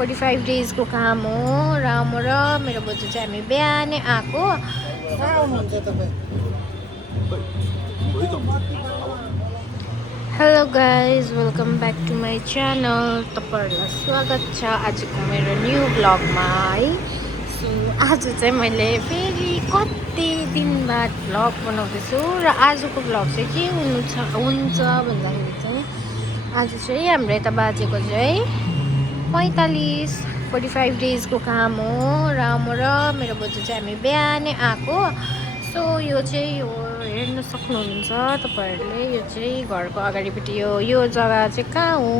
45 डेजको काम हो र म र मेरो बोजू चाहिँ हामी बिहानै आएको। Hello guys, welcome back to my channel. तपाईँहरूलाई स्वागत छ आजको मेरो न्यू ब्लगमा है। सो आज चाहिँ मैले फेरि कति दिन बाद ब्लग बनाउँदैछु र आजको ब्लग चाहिँ के हुन्छ भन्दाखेरि चाहिँ आज चाहिँ हाम्रो यता बाजेको चाहिँ 45 डेजको काम हो र म र मेरो बोजू चाहिँ हामी बिहानै आएको। सो यो चाहिँ हेर्न सक्नुहुन्छ तपाईँहरूले, यो चाहिँ घरको अगाडिपट्टि यो जग्गा चाहिँ कहाँ हो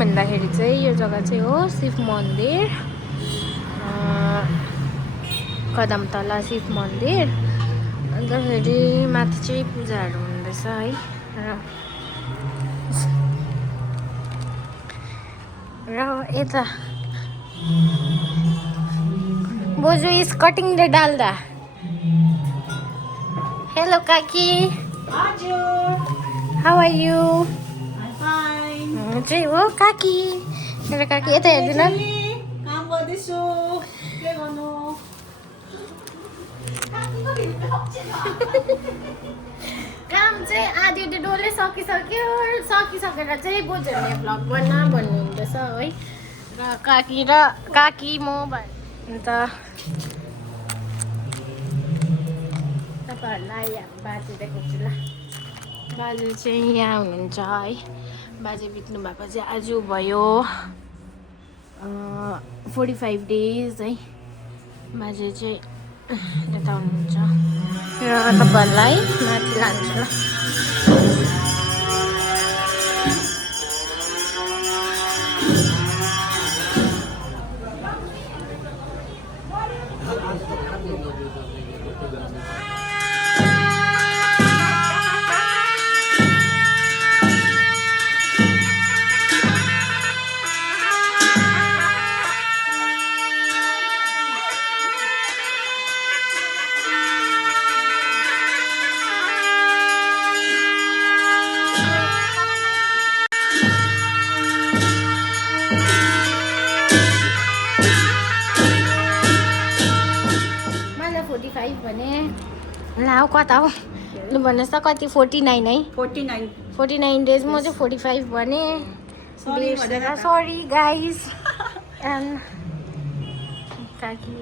भन्दाखेरि चाहिँ यो जग्गा चाहिँ हो शिव मन्दिर, कदमतला शिव मन्दिर। अन्तखेरि माथि चाहिँ पूजाहरू हुँदैछ है। र यता बोजू इज कटिङ द डाल्दा। हेलो काकी, हाउ आर यु? चाहिँ हो काकी, मेरो काकी। यता हेर्दिन, काम गर्दैछु। के गर्नु? काम चाहिँ आधी डोले सकिसकेर चाहिँ बोजूहरूले भ्लग भन्नुहुँदैछ है। र काकी म अन्त तपाईँहरूलाई बाजे देखाउँछु ल। बाजे चाहिँ यहाँ हुनुहुन्छ है। बाजे बित्नु भएको चाहिँ आज भयो 45 डेज है। बाजे चाहिँ यता हुनुहुन्छ र तपाईँहरूलाई माथि लान्छु ल। भने ला कता हो लु भन्नुहोस् त, कति? 49 है। 49 डेज। म चाहिँ 45 भने। सरी गाइज एन्ड काकी,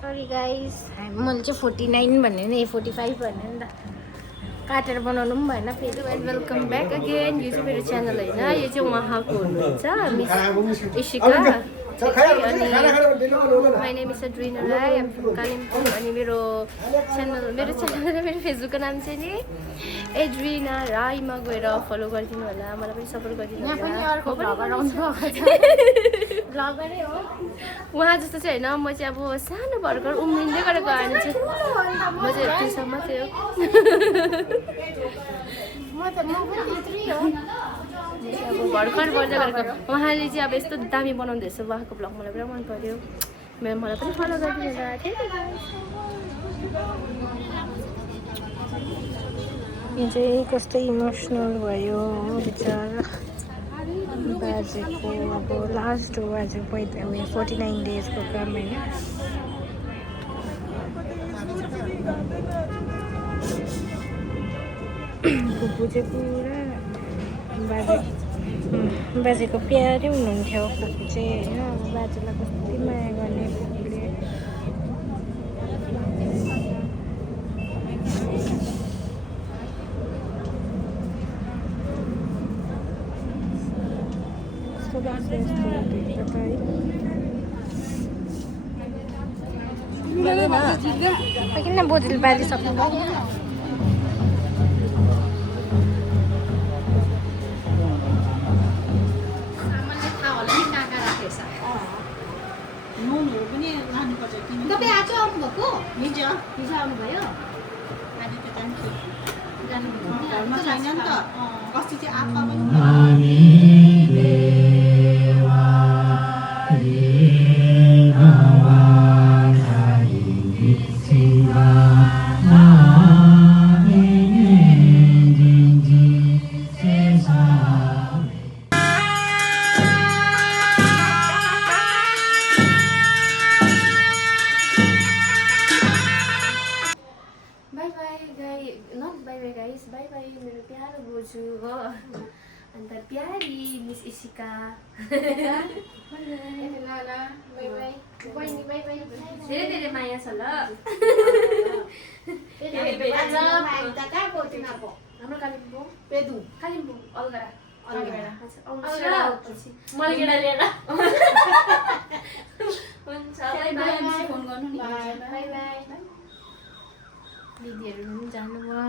सरी गाइज। मैले चाहिँ 49 भने नि 45 भने नि त, काटेर बनाउनु पनि भएन फेरि। Welcome back again. यो चाहिँ मेरो च्यानल होइन, यो चाहिँ उहाँको हुनुहुन्छ मिस इशिका। अनि my name is Adrina Rai, I'm from Kalimpong. अनि मेरो च्यानल र मेरो फेसबुकको नाम चाहिँ नि एड्रिना राईमा गएर फलो गरिदिनु होला, मलाई पनि सपोर्ट गरिदिनु होला। ब्लगरै हो उहाँ जस्तो चाहिँ होइन, म चाहिँ अब सानो भर्खर उम्रिँदै गरेको आएर चाहिँ म चाहिँ यतिसम्म चाहिँ हो। अब भर्खर गर्दै गरेको। उहाँले चाहिँ अब यस्तो दामी बनाउँदै रहेछ उहाँको ब्लग, मलाई पुरा मन पर्यो। मलाई पनि फलो गरिदिनु होला। यो चाहिँ कस्तो इमोसनल भयो बिचरा बाजेको। अब लास्ट हो आज 49 डेजको काम होइन। फुपू चाहिँ पुरा बाजेको प्यारै हुनुहुन्थ्यो फुपू चाहिँ होइन। अब बाजेलाई कति माया गर्ने फुपूले। यस्तो लाग्छ यस्तो देख्दा त है। किन बोजूले बाजिसक्नु भयो? नुनहरू पनि लानुपर्छ। तपाईँ आज आउनुभएको? हिजो आउनुभयो? आज त घरमा छैन नि त। अस्ति चाहिँ आप्पा पनि छु हो अन्त प्यारी मिस इसिका धेरै धेरै माया छ ल हाम्रो कालिम्पोङ कालिम्पोङ अलगढा मलगढा लिएर हुन्छ बाई बाई फोन गर्नु नि बाई बाई दिदीहरू पनि जानुभयो